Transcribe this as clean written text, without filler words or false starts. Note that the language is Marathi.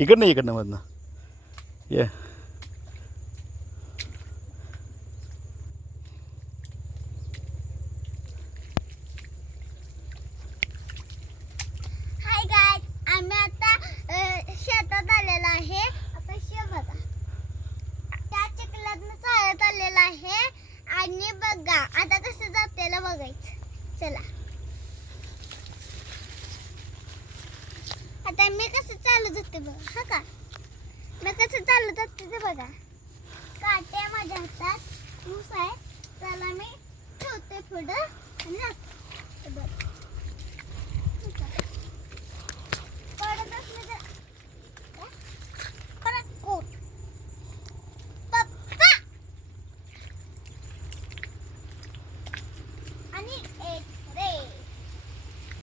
इकडनं मधनं ये. हाय गाइस, आम्ही आता शेतात आलेलो आहे. आता बघा, त्या चिखलातनं चालत आलेला आहे आणि बघा आता कसं जातेला बघायचं. चला, आता मी कसं चालू जाते बघा. हा का, मी कसं चालू जाते ते बघा. काटे माझ्या हातात, ऊस आहे. चला मी ठेवते पुढं आणि जाते. बघ